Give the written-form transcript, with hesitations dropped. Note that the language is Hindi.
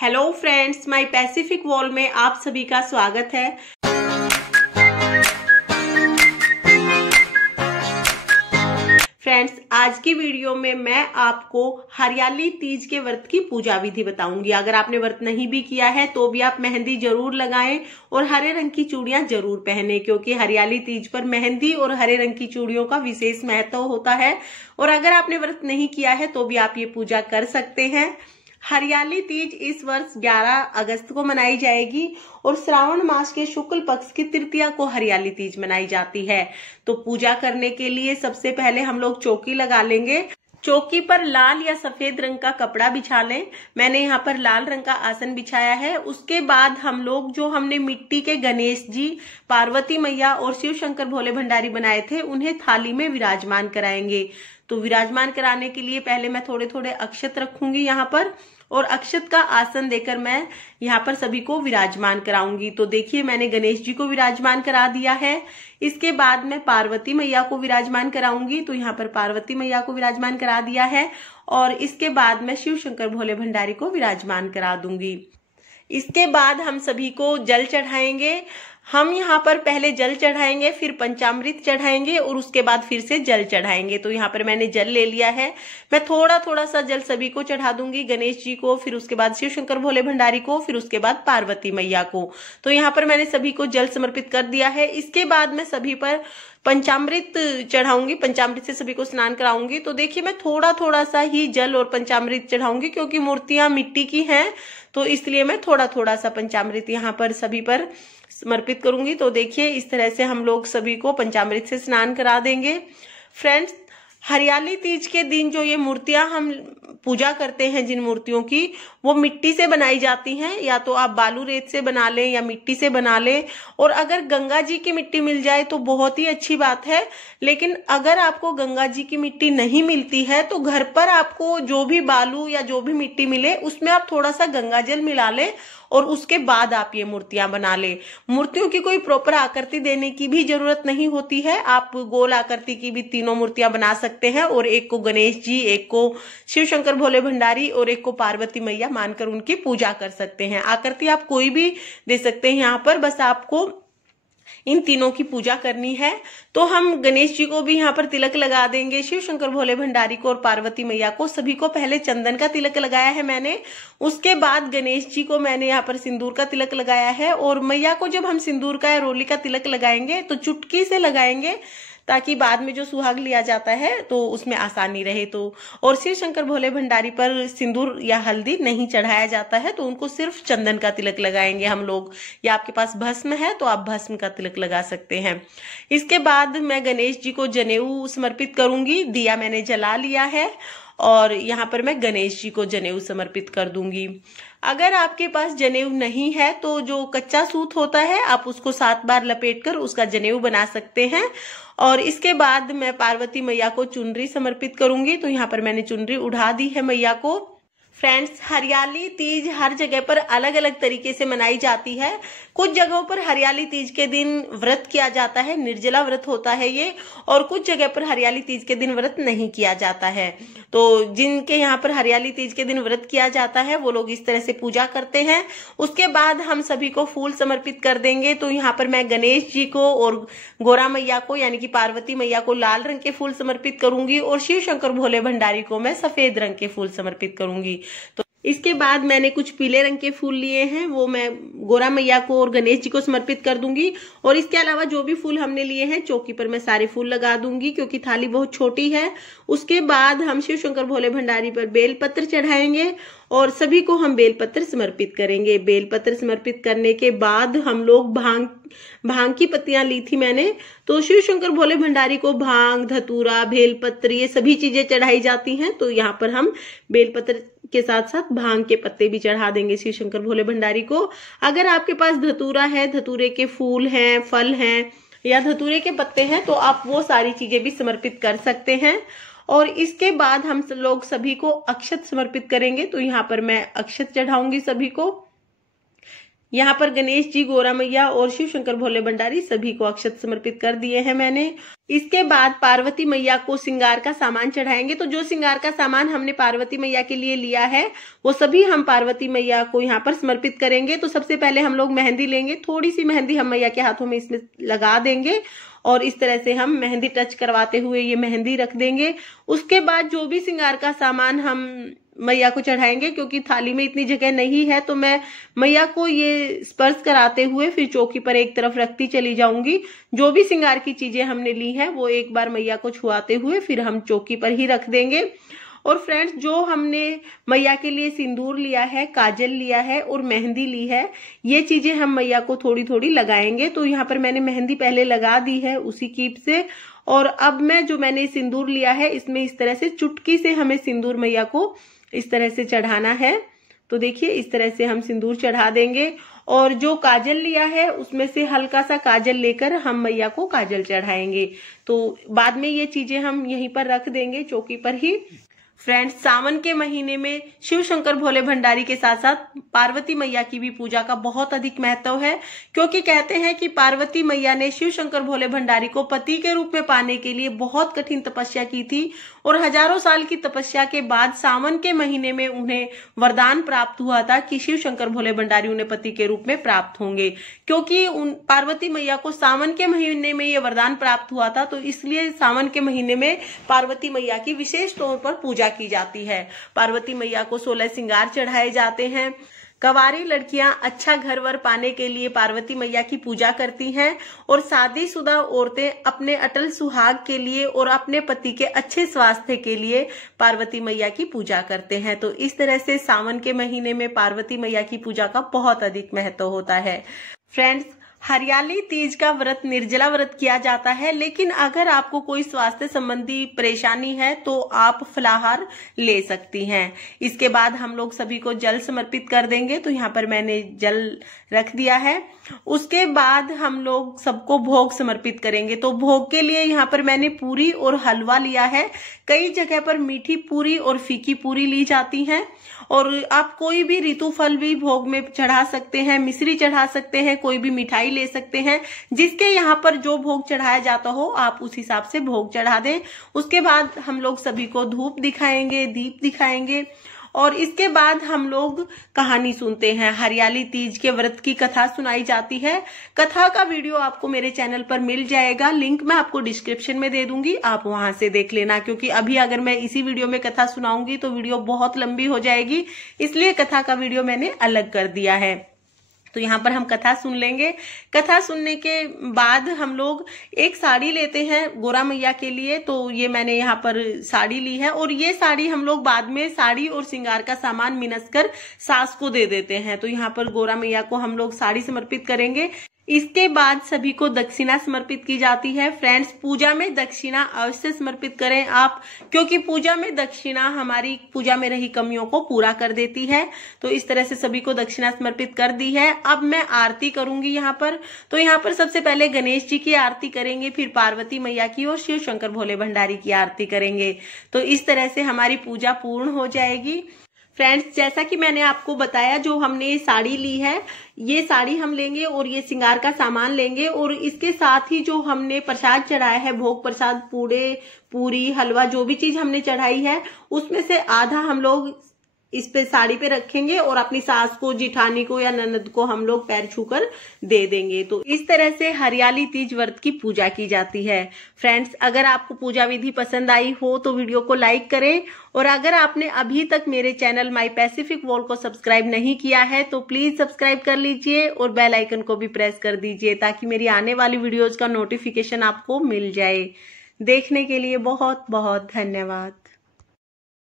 Hello friends, my Pacific wall में आप सभी का स्वागत है। फ्रेंड्स, आज की वीडियो में मैं आपको हरियाली तीज के व्रत की पूजा विधि बताऊंगी। अगर आपने व्रत नहीं भी किया है तो भी आप मेहंदी जरूर लगाएं और हरे रंग की चूड़ियां जरूर पहने, क्योंकि हरियाली तीज पर मेहंदी और हरे रंग की चूड़ियों का विशेष महत्व होता है। और अगर आपने व्रत नहीं किया है तो भी आप ये पूजा कर सकते हैं। हरियाली तीज इस वर्ष 11 अगस्त को मनाई जाएगी और श्रावण मास के शुक्ल पक्ष की तृतीया को हरियाली तीज मनाई जाती है। तो पूजा करने के लिए सबसे पहले हम लोग चौकी लगा लेंगे। चौकी पर लाल या सफेद रंग का कपड़ा बिछा लें। मैंने यहाँ पर लाल रंग का आसन बिछाया है। उसके बाद हम लोग जो हमने मिट्टी के गणेश जी, पार्वती मैया और शिव शंकर भोले भंडारी बनाए थे, उन्हें थाली में विराजमान कराएंगे। तो विराजमान कराने के लिए पहले मैं थोड़े थोड़े अक्षत रखूंगी यहाँ पर, और अक्षत का आसन देकर मैं यहाँ पर सभी को विराजमान कराऊंगी। तो देखिए, मैंने गणेश जी को विराजमान करा दिया है। इसके बाद मैं पार्वती मैया को विराजमान कराऊंगी। तो यहाँ पर पार्वती मैया को विराजमान करा दिया है और इसके बाद मैं शिव शंकर भोले भंडारी को विराजमान करा दूंगी। इसके बाद हम सभी को जल चढ़ाएंगे। हम यहाँ पर पहले जल चढ़ाएंगे, फिर पंचामृत चढ़ाएंगे और उसके बाद फिर से जल चढ़ाएंगे। तो यहाँ पर मैंने जल ले लिया है। मैं थोड़ा थोड़ा सा जल सभी को चढ़ा दूंगी, गणेश जी को, फिर उसके बाद शिव शंकर भोले भंडारी को, फिर उसके बाद पार्वती मैया को। तो यहाँ पर मैंने सभी को जल समर्पित कर दिया है। इसके बाद मैं सभी पर पंचामृत चढ़ाऊंगी, पंचामृत से सभी को स्नान कराऊंगी। तो देखिए, मैं थोड़ा थोड़ा सा ही जल और पंचामृत चढ़ाऊंगी, क्योंकि मूर्तियां मिट्टी की हैं, तो इसलिए मैं थोड़ा थोड़ा सा पंचामृत यहाँ पर सभी पर समर्पित करूंगी। तो देखिए, इस तरह से हम लोग सभी को पंचामृत से स्नान करा देंगे। फ्रेंड्स, हरियाली तीज के दिन जो ये मूर्तियां हम पूजा करते हैं, जिन मूर्तियों की, वो मिट्टी से बनाई जाती हैं। या तो आप बालू रेत से बना लें या मिट्टी से बना लें, और अगर गंगा जी की मिट्टी मिल जाए तो बहुत ही अच्छी बात है। लेकिन अगर आपको गंगा जी की मिट्टी नहीं मिलती है तो घर पर आपको जो भी बालू या जो भी मिट्टी मिले उसमें आप थोड़ा सा गंगा जल मिला लें और उसके बाद आप ये मूर्तियां बना लें। मूर्तियों की कोई प्रॉपर आकृति देने की भी जरूरत नहीं होती है। आप गोल आकृति की भी तीनों मूर्तियां बना सकते हैं, और एक को गणेश जी, एक को शिव शंकर भोले भंडारी और एक को पार्वती मैया मानकर उनकी पूजा कर सकते हैं। आकृति आप कोई भी दे सकते हैं यहाँ पर, बस आपको इन तीनों की पूजा करनी है। तो हम गणेश जी को भी यहाँ पर तिलक लगा देंगे, शिव शंकर भोले भंडारी को और पार्वती मैया को, सभी को पहले चंदन का तिलक लगाया है मैंने। उसके बाद गणेश जी को मैंने यहाँ पर सिंदूर का तिलक लगाया है। और मैया को जब हम सिंदूर का या रोली का तिलक लगाएंगे तो चुटकी से लगाएंगे, ताकि बाद में जो सुहाग लिया जाता है तो उसमें आसानी रहे। तो और शिव शंकर भोले भंडारी पर सिंदूर या हल्दी नहीं चढ़ाया जाता है, तो उनको सिर्फ चंदन का तिलक लगाएंगे हम लोग। या आपके पास भस्म है तो आप भस्म का तिलक लगा सकते हैं। इसके बाद मैं गणेश जी को जनेऊ समर्पित करूंगी। दिया मैंने जला लिया है और यहाँ पर मैं गणेश जी को जनेऊ समर्पित कर दूंगी। अगर आपके पास जनेऊ नहीं है तो जो कच्चा सूत होता है, आप उसको 7 बार लपेटकर उसका जनेऊ बना सकते हैं। और इसके बाद मैं पार्वती मैया को चुनरी समर्पित करूंगी। तो यहाँ पर मैंने चुनरी उड़ा दी है मैया को। फ्रेंड्स, हरियाली तीज हर जगह पर अलग अलग तरीके से मनाई जाती है। कुछ जगहों पर हरियाली तीज के दिन व्रत किया जाता है, निर्जला व्रत होता है ये, और कुछ जगह पर हरियाली तीज के दिन व्रत नहीं किया जाता है। तो जिनके यहाँ पर हरियाली तीज के दिन व्रत किया जाता है वो लोग इस तरह से पूजा करते हैं। उसके बाद हम सभी को फूल समर्पित कर देंगे। तो यहाँ पर मैं गणेश जी को और गोरा मैया को यानी कि पार्वती मैया को लाल रंग के फूल समर्पित करूंगी, और शिव शंकर भोले भंडारी को मैं सफेद रंग के फूल समर्पित करूंगी। तो इसके बाद मैंने कुछ पीले रंग के फूल लिए हैं, वो मैं गोरा मैया को और गणेश जी को समर्पित कर दूंगी। और इसके अलावा जो भी फूल हमने लिए हैं, चौकी पर मैं सारे फूल लगा दूंगी, क्योंकि थाली बहुत छोटी है। उसके बाद हम शिव शंकर भोले भंडारी पर बेलपत्र चढ़ाएंगे और सभी को हम बेलपत्र समर्पित करेंगे। बेलपत्र समर्पित करने के बाद हम लोग भांग की पत्तियां ली थी मैंने, तो शिव शंकर भोले भंडारी को भांग, धतूरा, बेलपत्र, ये सभी चीजें चढ़ाई जाती हैं। तो यहाँ पर हम बेलपत्र के साथ साथ भांग के पत्ते भी चढ़ा देंगे शिव शंकर भोले भंडारी को। अगर आपके पास धतूरा है, धतूरे के फूल हैं, फल हैं या धतूरे के पत्ते हैं, तो आप वो सारी चीजें भी समर्पित कर सकते हैं। और इसके बाद हम लोग सभी को अक्षत समर्पित करेंगे। तो यहाँ पर मैं अक्षत चढ़ाऊंगी सभी को। यहाँ पर गणेश जी, गौरा मैया और शिव शंकर भोले भंडारी सभी को अक्षत समर्पित कर दिए हैं मैंने। इसके बाद पार्वती मैया को श्रृंगार का सामान चढ़ाएंगे। तो जो श्रृंगार का सामान हमने पार्वती मैया के लिए लिया है वो सभी हम पार्वती मैया को यहाँ पर समर्पित करेंगे। तो सबसे पहले हम लोग मेहंदी लेंगे, थोड़ी सी मेहंदी हम मैया के हाथों में इसमें लगा देंगे और इस तरह से हम मेहंदी टच करवाते हुए ये मेहंदी रख देंगे। उसके बाद जो भी श्रृंगार का सामान हम मैया को चढ़ाएंगे, क्योंकि थाली में इतनी जगह नहीं है तो मैं मैया को ये स्पर्श कराते हुए फिर चौकी पर एक तरफ रखती चली जाऊंगी। जो भी श्रृंगार की चीजें हमने ली हैं वो एक बार मैया को छुआते हुए फिर हम चौकी पर ही रख देंगे। और फ्रेंड्स, जो हमने मैया के लिए सिंदूर लिया है, काजल लिया है और मेहंदी ली है, ये चीजें हम मैया को थोड़ी थोड़ी लगाएंगे। तो यहाँ पर मैंने मेहंदी पहले लगा दी है उसी कीप से, और अब मैंने सिंदूर लिया है इसमें इस तरह से चुटकी से हमें सिंदूर मैया को इस तरह से चढ़ाना है। तो देखिए इस तरह से हम सिंदूर चढ़ा देंगे। और जो काजल लिया है उसमें से हल्का सा काजल लेकर हम मैया को काजल चढ़ाएंगे। तो बाद में ये चीजें हम यहीं पर रख देंगे चौकी पर ही। फ्रेंड्स, सावन के महीने में शिव शंकर भोले भंडारी के साथ साथ पार्वती मैया की भी पूजा का बहुत अधिक महत्व है, क्योंकि कहते हैं कि पार्वती मैया ने शिव शंकर भोले भंडारी को पति के रूप में पाने के लिए बहुत कठिन तपस्या की थी और हजारों साल की तपस्या के बाद सावन के महीने में उन्हें वरदान प्राप्त हुआ था कि शिव शंकर भोले भंडारी उन्हें पति के रूप में प्राप्त होंगे। क्योंकि पार्वती मैया को सावन के महीने में ये वरदान प्राप्त हुआ था, तो इसलिए सावन के महीने में पार्वती मैया की विशेष तौर पर पूजा की जाती है। पार्वती मैया को 16 श्रृंगार चढ़ाए जाते हैं। कवारी लड़कियां अच्छा घर वर पाने के लिए पार्वती मैया की पूजा करती हैं और शादीशुदा औरतें अपने अटल सुहाग के लिए और अपने पति के अच्छे स्वास्थ्य के लिए पार्वती मैया की पूजा करते हैं। तो इस तरह से सावन के महीने में पार्वती मैया की पूजा का बहुत अधिक महत्व होता है। फ्रेंड्स, हरियाली तीज का व्रत निर्जला व्रत किया जाता है, लेकिन अगर आपको कोई स्वास्थ्य संबंधी परेशानी है तो आप फलाहार ले सकती हैं। इसके बाद हम लोग सभी को जल समर्पित कर देंगे। तो यहाँ पर मैंने जल रख दिया है। उसके बाद हम लोग सबको भोग समर्पित करेंगे। तो भोग के लिए यहाँ पर मैंने पूरी और हलवा लिया है। कई जगह पर मीठी पूरी और फीकी पूरी ली जाती हैं, और आप कोई भी ऋतु फल भी भोग में चढ़ा सकते हैं, मिश्री चढ़ा सकते हैं, कोई भी मिठाई ले सकते हैं। जिसके यहाँ पर जो भोग चढ़ाया जाता हो आप उस हिसाब से भोग चढ़ा दें। उसके बाद हम लोग सभी को धूप दिखाएंगे, दीप दिखाएंगे और इसके बाद हम लोग कहानी सुनते हैं। हरियाली तीज के व्रत की कथा सुनाई जाती है। कथा का वीडियो आपको मेरे चैनल पर मिल जाएगा, लिंक मैं आपको डिस्क्रिप्शन में दे दूंगी, आप वहां से देख लेना। क्योंकि अभी अगर मैं इसी वीडियो में कथा सुनाऊंगी तो वीडियो बहुत लंबी हो जाएगी, इसलिए कथा का वीडियो मैंने अलग कर दिया है। तो यहाँ पर हम कथा सुन लेंगे। कथा सुनने के बाद हम लोग एक साड़ी लेते हैं गौरा मैया के लिए। तो ये मैंने यहाँ पर साड़ी ली है और ये साड़ी हम लोग बाद में साड़ी और श्रृंगार का सामान मिनस कर सास को दे देते हैं। तो यहाँ पर गौरा मैया को हम लोग साड़ी समर्पित करेंगे। इसके बाद सभी को दक्षिणा समर्पित की जाती है। फ्रेंड्स, पूजा में दक्षिणा अवश्य समर्पित करें आप, क्योंकि पूजा में दक्षिणा हमारी पूजा में रही कमियों को पूरा कर देती है। तो इस तरह से सभी को दक्षिणा समर्पित कर दी है। अब मैं आरती करूंगी यहाँ पर। तो यहाँ पर सबसे पहले गणेश जी की आरती करेंगे, फिर पार्वती मैया की और शिव शंकर भोले भंडारी की आरती करेंगे। तो इस तरह से हमारी पूजा पूर्ण हो जाएगी। फ्रेंड्स, जैसा कि मैंने आपको बताया, जो हमने ये साड़ी ली है, ये साड़ी हम लेंगे और ये श्रृंगार का सामान लेंगे और इसके साथ ही जो हमने प्रसाद चढ़ाया है, भोग प्रसाद, पूड़े, पूरी, हलवा, जो भी चीज हमने चढ़ाई है उसमें से आधा हम लोग इस पे साड़ी पे रखेंगे और अपनी सास को, जिठानी को या ननद को हम लोग पैर छूकर दे देंगे। तो इस तरह से हरियाली तीज व्रत की पूजा की जाती है। फ्रेंड्स, अगर आपको पूजा विधि पसंद आई हो तो वीडियो को लाइक करें, और अगर आपने अभी तक मेरे चैनल माई पैसिफिक वॉल को सब्सक्राइब नहीं किया है तो प्लीज सब्सक्राइब कर लीजिए और बेल आइकन को भी प्रेस कर दीजिए, ताकि मेरी आने वाली वीडियोज का नोटिफिकेशन आपको मिल जाए। देखने के लिए बहुत बहुत धन्यवाद।